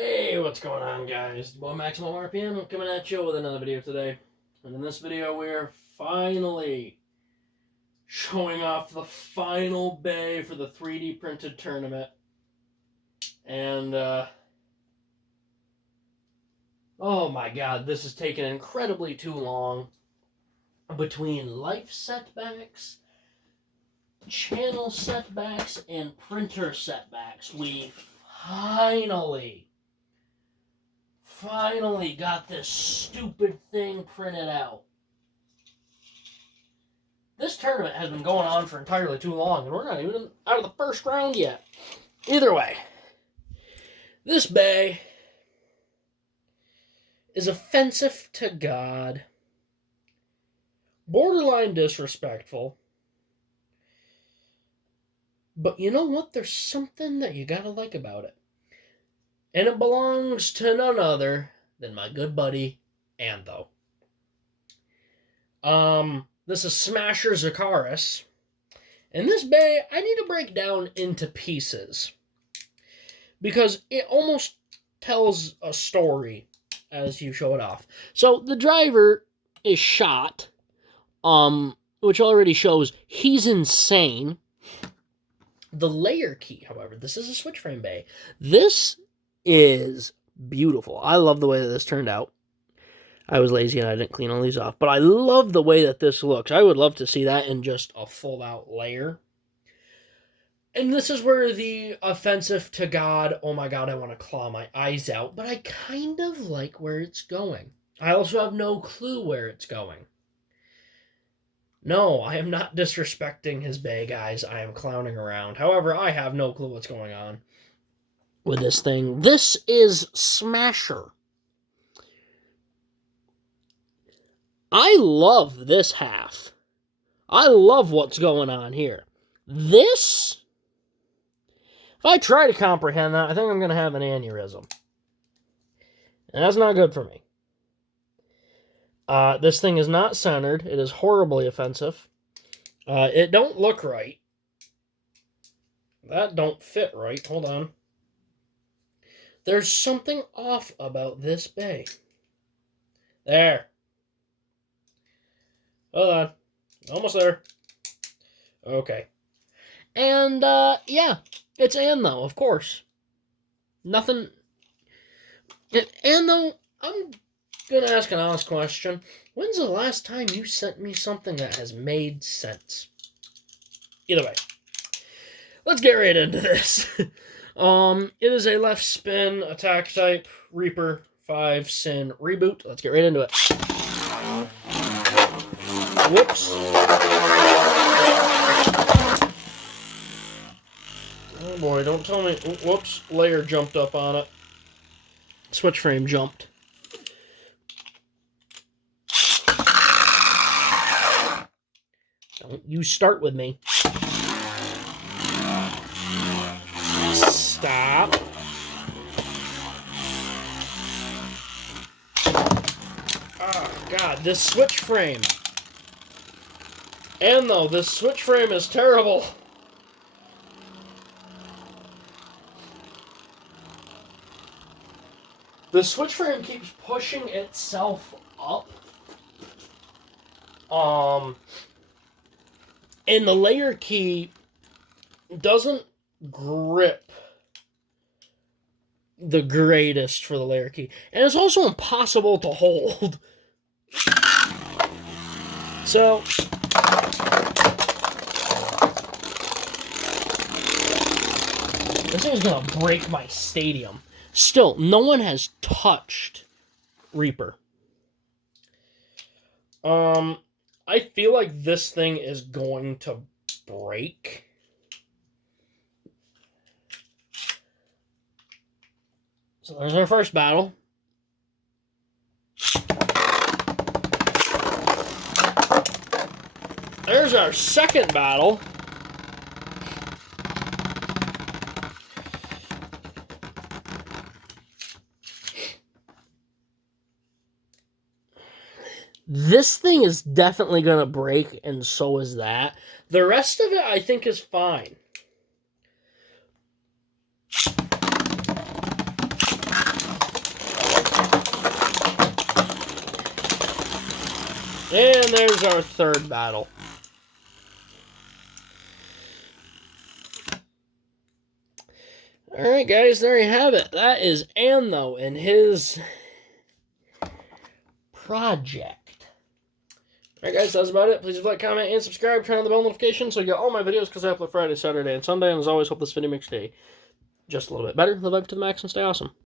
Hey, what's going on, guys? Boy Maximum RPM coming at you with another video today. And in this video, we're finally showing off the final bay for the 3D printed tournament. And, oh my god, this has taken incredibly too long. Between life setbacks, channel setbacks, and printer setbacks, we finally got this stupid thing printed out. This tournament has been going on for entirely too long, and we're not even out of the first round yet. Either way, this bay is offensive to God, borderline disrespectful, but you know what? There's something that you gotta like about it. And it belongs to none other than my good buddy, Antho. This is Smasher Zakiris. And this bay, I need to break down into pieces. Because it almost tells a story as you show it off. So, the driver is shot, which already shows he's insane. The layer key, however, this is a switch frame bay. This is beautiful. I love the way that this turned out. I was lazy and I didn't clean all these off, but I love the way that this looks. I would love to see that in just a full out layer. And this is where the offensive to God, oh my god, I want to claw my eyes out, but I kind of like where it's going. I also have no clue where it's going. No, I am not disrespecting his bay, guys. I am clowning around. However, I have no clue what's going on with this thing. This is Smasher. I love this half. I love what's going on here. This, if I try to comprehend that, I think I'm going to have an aneurysm. And that's not good for me. This thing is not centered. It is horribly offensive. It don't look right. That don't fit right. Hold on. There's something off about this bay. There. Hold on. Almost there. Okay. And, yeah. It's Antho, of course. Nothing. Antho, I'm gonna ask an honest question. When's the last time you sent me something that has made sense? Either way. Let's get right into this. It is a left spin attack type Reaper 5 Sin reboot. Let's get right into it. Whoops. Oh boy, don't tell me. Whoops, layer jumped up on it. Switch frame jumped. Don't you start with me. Stop. Oh, God, this switch frame. Antho, this switch frame is terrible. The switch frame keeps pushing itself up. And the layer key doesn't grip the greatest for the layer key. And it's also impossible to hold. So, this thing's gonna break my stadium. Still, no one has touched Reaper. I feel like this thing is going to break. So there's our first battle. There's our second battle. This thing is definitely going to break, and so is that. The rest of it, I think, is fine. And there's our third battle. Alright, guys, there you have it. That is Anno and his project. Alright, guys, that's about it. Please like, comment, and subscribe. Turn on the bell notification so you get all my videos because I upload Friday, Saturday, and Sunday. And as always, hope this video makes your day just a little bit better. Live life to the max and stay awesome.